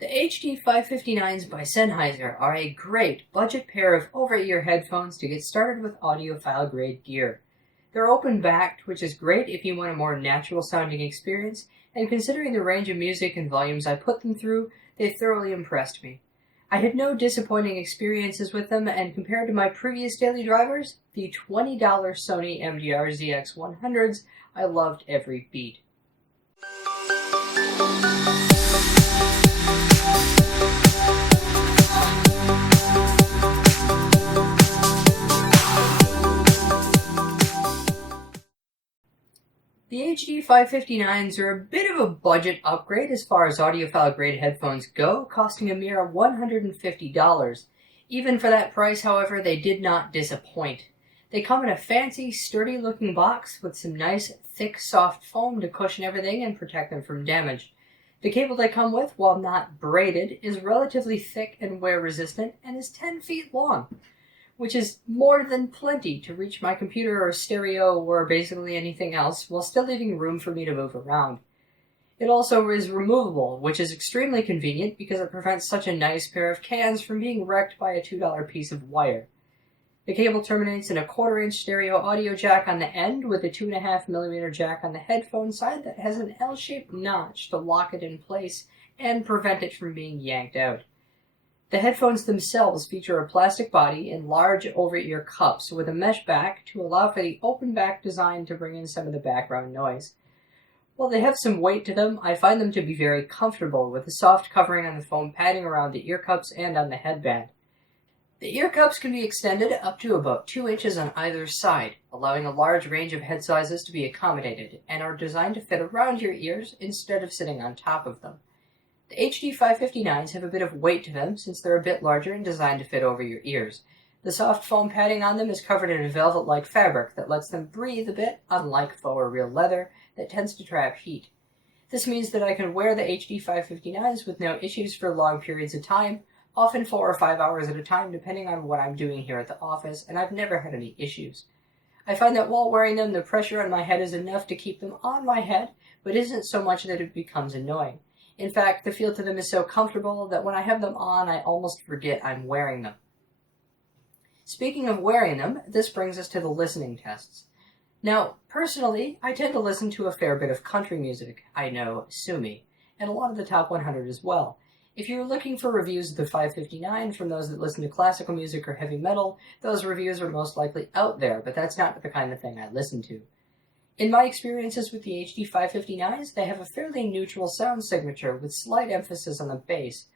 The HD559s by Sennheiser are a great budget pair of over-ear headphones to get started with audiophile-grade gear. They're open-backed, which is great if you want a more natural-sounding experience, and considering the range of music and volumes I put them through, they thoroughly impressed me. I had no disappointing experiences with them, and compared to my previous daily drivers, the $20 Sony MDR ZX100s, I loved every beat. The HD559s are a bit of a budget upgrade as far as audiophile-grade headphones go, costing a mere $150. Even for that price, however, they did not disappoint. They come in a fancy, sturdy-looking box with some nice, thick, soft foam to cushion everything and protect them from damage. The cable they come with, while not braided, is relatively thick and wear-resistant and is 10 feet long, which is more than plenty to reach my computer or stereo or basically anything else while still leaving room for me to move around. It also is removable, which is extremely convenient because it prevents such a nice pair of cans from being wrecked by a $2 piece of wire. The cable terminates in a 1/4-inch stereo audio jack on the end with a 2.5mm jack on the headphone side that has an L-shaped notch to lock it in place and prevent it from being yanked out. The headphones themselves feature a plastic body and large over-ear cups with a mesh back to allow for the open back design to bring in some of the background noise. While they have some weight to them, I find them to be very comfortable with a soft covering on the foam padding around the ear cups and on the headband. The ear cups can be extended up to about 2 inches on either side, allowing a large range of head sizes to be accommodated, and are designed to fit around your ears instead of sitting on top of them. The HD559s have a bit of weight to them since they're a bit larger and designed to fit over your ears. The soft foam padding on them is covered in a velvet-like fabric that lets them breathe a bit, unlike faux or real leather that tends to trap heat. This means that I can wear the HD559s with no issues for long periods of time, often 4 or 5 hours at a time depending on what I'm doing here at the office, and I've never had any issues. I find that while wearing them, the pressure on my head is enough to keep them on my head, but isn't so much that it becomes annoying. In fact, the feel to them is so comfortable that when I have them on, I almost forget I'm wearing them. Speaking of wearing them, this brings us to the listening tests. Now, personally, I tend to listen to a fair bit of country music. I know, sue me, and a lot of the top 100 as well. If you're looking for reviews of the 559 from those that listen to classical music or heavy metal, those reviews are most likely out there, but that's not the kind of thing I listen to. In my experiences with the HD559s, they have a fairly neutral sound signature with slight emphasis on the bass.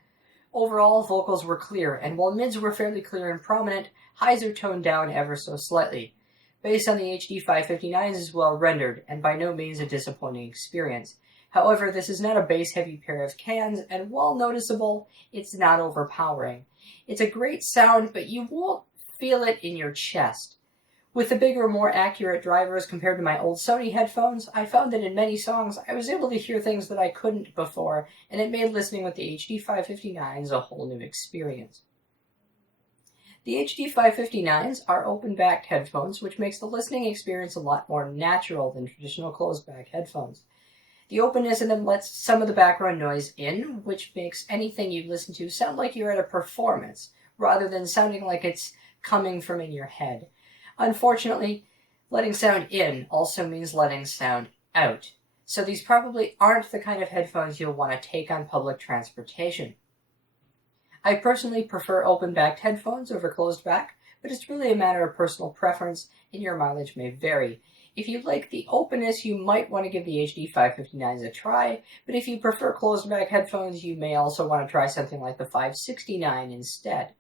Overall, vocals were clear, and while mids were fairly clear and prominent, highs are toned down ever so slightly. Bass on the HD559s is well rendered, and by no means a disappointing experience. However, this is not a bass-heavy pair of cans, and while noticeable, it's not overpowering. It's a great sound, but you won't feel it in your chest. With the bigger, more accurate drivers compared to my old Sony headphones, I found that in many songs I was able to hear things that I couldn't before, and it made listening with the HD559s a whole new experience. The HD559s are open-backed headphones, which makes the listening experience a lot more natural than traditional closed-back headphones. The openness in them lets some of the background noise in, which makes anything you listen to sound like you're at a performance, rather than sounding like it's coming from in your head. Unfortunately, letting sound in also means letting sound out, so these probably aren't the kind of headphones you'll want to take on public transportation. I personally prefer open-backed headphones over closed-back, but it's really a matter of personal preference, and your mileage may vary. If you like the openness, you might want to give the HD559s a try, but if you prefer closed-back headphones, you may also want to try something like the 569 instead.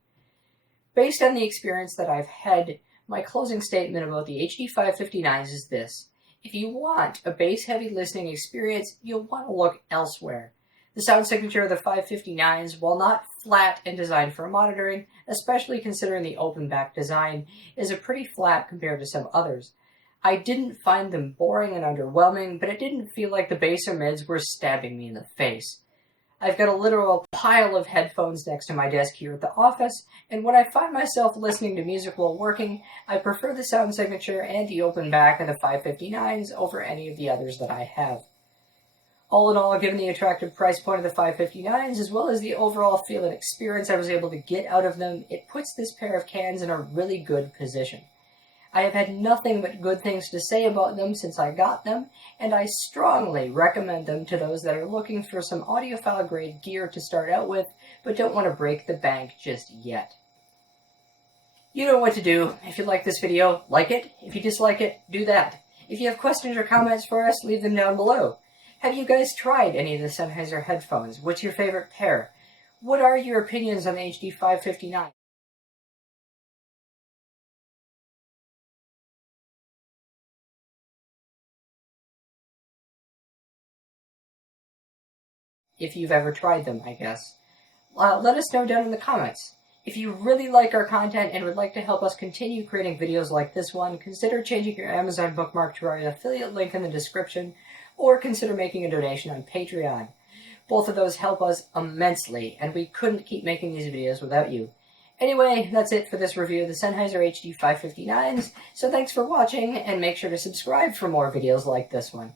Based on the experience that I've had, my closing statement about the HD559s is this. If you want a bass-heavy listening experience, you'll want to look elsewhere. The sound signature of the 559s, while not flat and designed for monitoring, especially considering the open-back design, is a pretty flat compared to some others. I didn't find them boring and underwhelming, but it didn't feel like the bass or mids were stabbing me in the face. I've got a literal pile of headphones next to my desk here at the office, and when I find myself listening to music while working, I prefer the sound signature and the open back of the 559s over any of the others that I have. All in all, given the attractive price point of the 559s, as well as the overall feel and experience I was able to get out of them, it puts this pair of cans in a really good position. I have had nothing but good things to say about them since I got them, and I strongly recommend them to those that are looking for some audiophile grade gear to start out with, but don't want to break the bank just yet. You know what to do. If you like this video, like it. If you dislike it, do that. If you have questions or comments for us, leave them down below. Have you guys tried any of the Sennheiser headphones? What's your favorite pair? What are your opinions on the HD 559? If you've ever tried them, I guess. Let us know down in the comments. If you really like our content and would like to help us continue creating videos like this one, consider changing your Amazon bookmark to our affiliate link in the description, or consider making a donation on Patreon. Both of those help us immensely, and we couldn't keep making these videos without you. Anyway, that's it for this review of the Sennheiser HD 559s, so thanks for watching, and make sure to subscribe for more videos like this one.